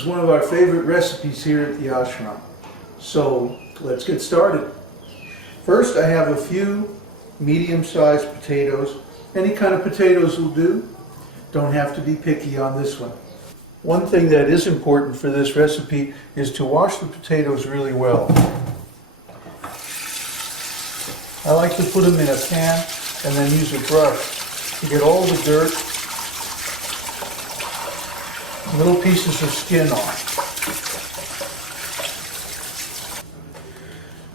is one of our favorite recipes here at the āśram. So let's get started. First, I have a few medium-sized potatoes. Any kind of potatoes will do. Don't have to be picky on this one. One thing that is important for this recipe is to wash the potatoes really well. I like to put them in a pan and then use a brush to get all the dirt, little pieces of skin off.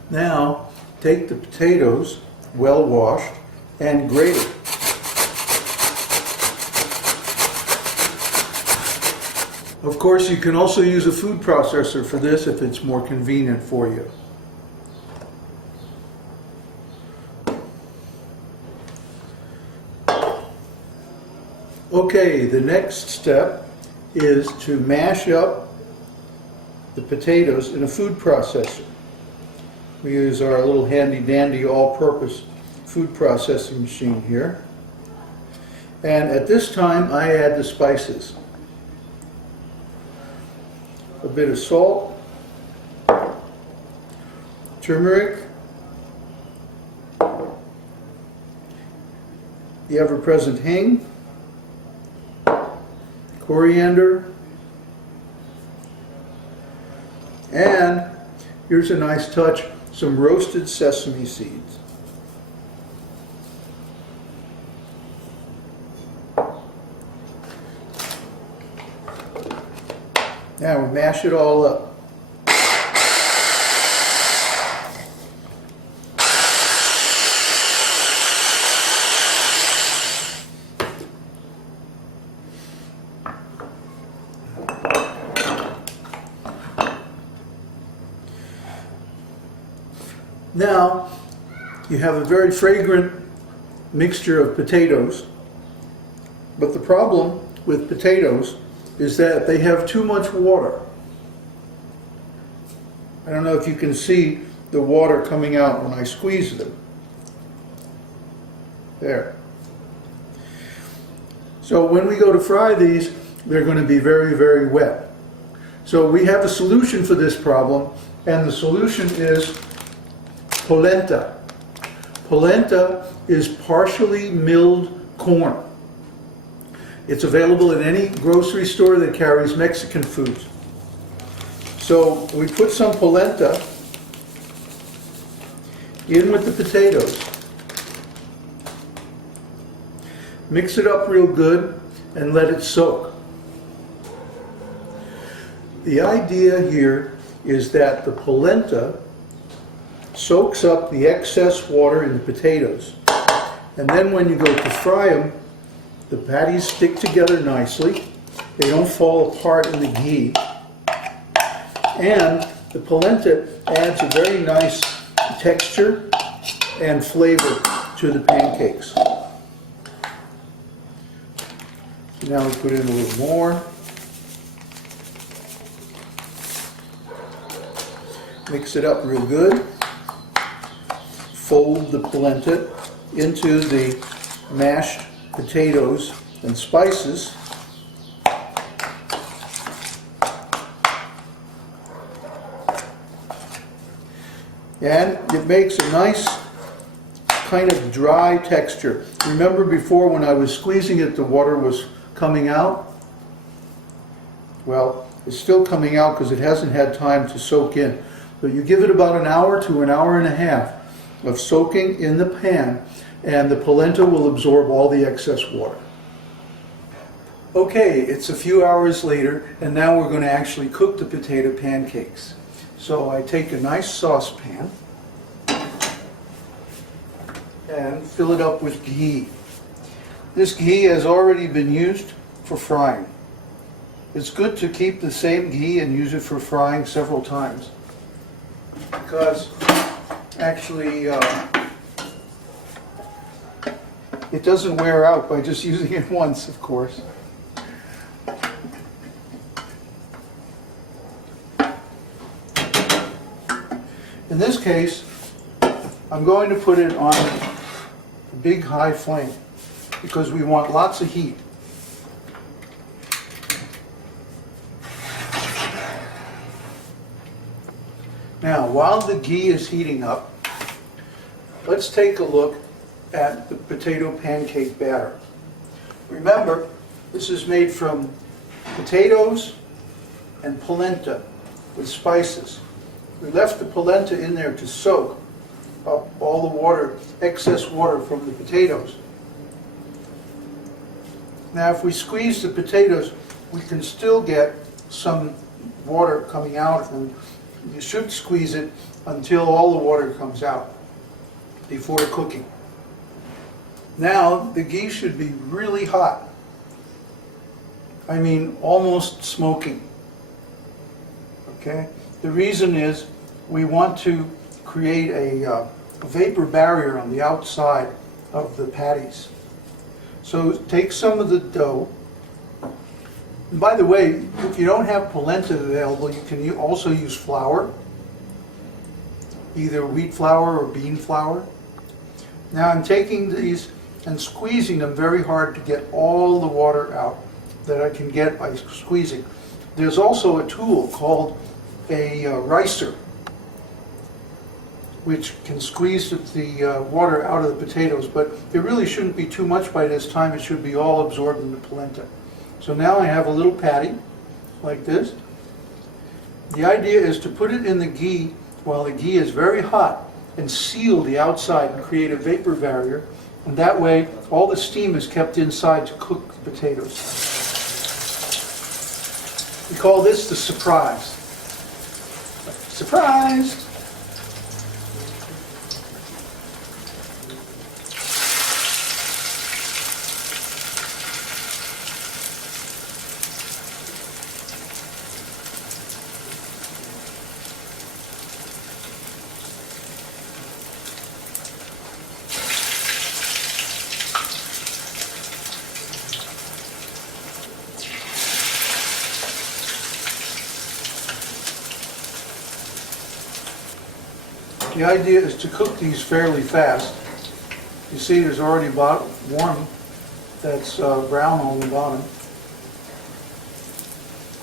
Now, take the potatoes, well washed, and grate it. Of course, you can also use a food processor for this if it's more convenient for you. Okay, the next step is to mash up the potatoes in a food processor. We use our little handy-dandy all-purpose food processing machine here. And at this time, I add the spices. A bit of salt, turmeric, the ever-present hing, coriander, and here's a nice touch, some roasted sesame seeds. Now we mash it all up. Now you have a very fragrant mixture of potatoes, but the problem with potatoes is that they have too much water. I don't know if you can see the water coming out when I squeeze them. There. So when we go to fry these, they're going to be very, very wet. So we have a solution for this problem, and the solution is polenta. Polenta is partially milled corn. It's available in any grocery store that carries Mexican food. So we put some polenta in with the potatoes, mix it up real good, and let it soak. The idea here is that the polenta soaks up the excess water in the potatoes, and then when you go to fry them, the patties stick together nicely, they don't fall apart in the ghee, and the polenta adds a very nice texture and flavor to the pancakes. So now we put in a little more. Mix it up real good. Fold the polenta into the mashed potatoes and spices. And it makes a nice kind of dry texture. Remember before when I was squeezing it, the water was coming out? Well, it's still coming out because it hasn't had time to soak in. But you give it about an hour to an hour and a half of soaking in the pan, and the polenta will absorb all the excess water. Okay, it's a few hours later, and now we're going to actually cook the potato pancakes. So I take a nice saucepan and fill it up with ghee. This ghee has already been used for frying. It's good to keep the same ghee and use it for frying several times, because actually it doesn't wear out by just using it once, of course. In this case, I'm going to put it on a big high flame because we want lots of heat. Now, while the ghee is heating up, let's take a look at the potato pancake batter. Remember, this is made from potatoes and polenta with spices. We left the polenta in there to soak up all the water, excess water from the potatoes. Now, if we squeeze the potatoes, we can still get some water coming out, and you should squeeze it until all the water comes out before cooking. Now, the ghee should be really hot. I mean, almost smoking. Okay? The reason is we want to create a vapor barrier on the outside of the patties. So take some of the dough. And by the way, if you don't have polenta available, you can also use flour, either wheat flour or bean flour. Now I'm taking these and squeezing them very hard to get all the water out that I can get by squeezing. There's also a tool called a ricer, which can squeeze the water out of the potatoes, but there really shouldn't be too much by this time. It should be all absorbed in the polenta. So now I have a little patty, like this. The idea is to put it in the ghee while the ghee is very hot and seal the outside and create a vapor barrier, and that way all the steam is kept inside to cook the potatoes. We call this the surprise. Surprise! The idea is to cook these fairly fast. You see there's already warm that's brown on the bottom.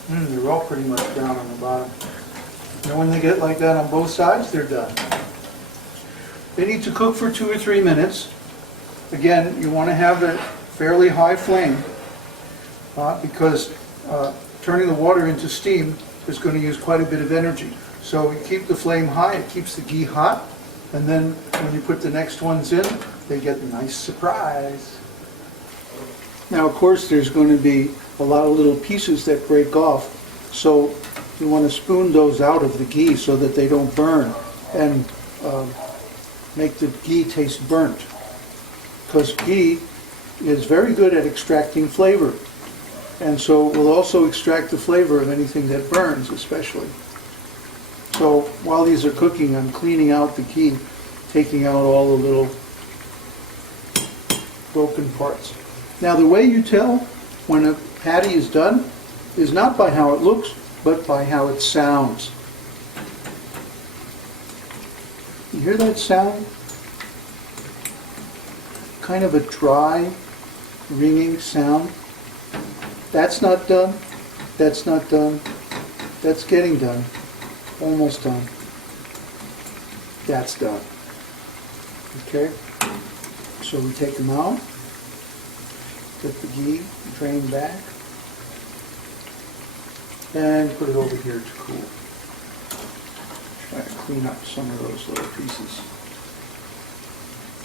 They're all pretty much brown on the bottom. And when they get like that on both sides, they're done. They need to cook for 2 or 3 minutes. Again, you want to have a fairly high flame because turning the water into steam is going to use quite a bit of energy. So you keep the flame high, it keeps the ghee hot, and then when you put the next ones in, they get a nice surprise. Now, of course, there's going to be a lot of little pieces that break off, so you want to spoon those out of the ghee so that they don't burn and make the ghee taste burnt. Because ghee is very good at extracting flavor, and so it will also extract the flavor of anything that burns, especially. So while these are cooking, I'm cleaning out the ghee, taking out all the little broken parts. Now, the way you tell when a patty is done is not by how it looks, but by how it sounds. You hear that sound? Kind of a dry, ringing sound. That's not done. That's not done. That's getting done. Almost done. That's done. Okay? So we take them out, get the ghee, drain back, and put it over here to cool. Try to clean up some of those little pieces.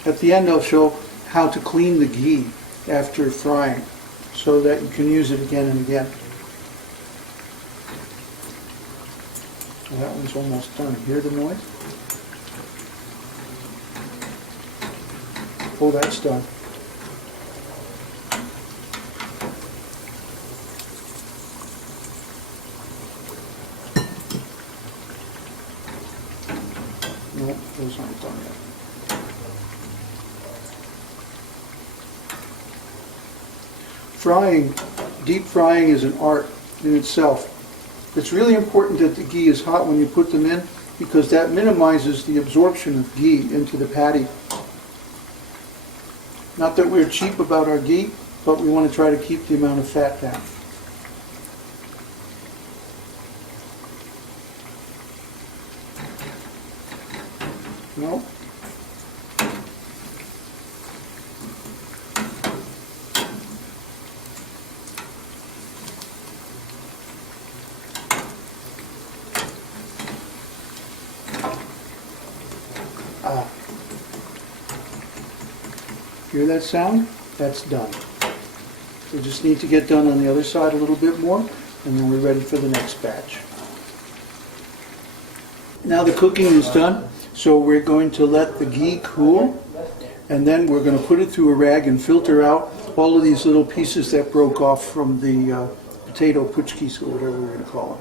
At the end I'll show how to clean the ghee after frying so that you can use it again and again. Well, that one's almost done. Hear the noise? Oh, that's done. No, those aren't done yet. Frying, deep frying is an art in itself. It's really important that the ghee is hot when you put them in because that minimizes the absorption of ghee into the patty. Not that we're cheap about our ghee, but we want to try to keep the amount of fat down. No? Ah. Hear that sound? That's done. We just need to get done on the other side a little bit more, and then we're ready for the next batch. Now the cooking is done, so we're going to let the ghee cool, and then we're going to put it through a rag and filter out all of these little pieces that broke off from the potato puchkis, or whatever we're going to call them.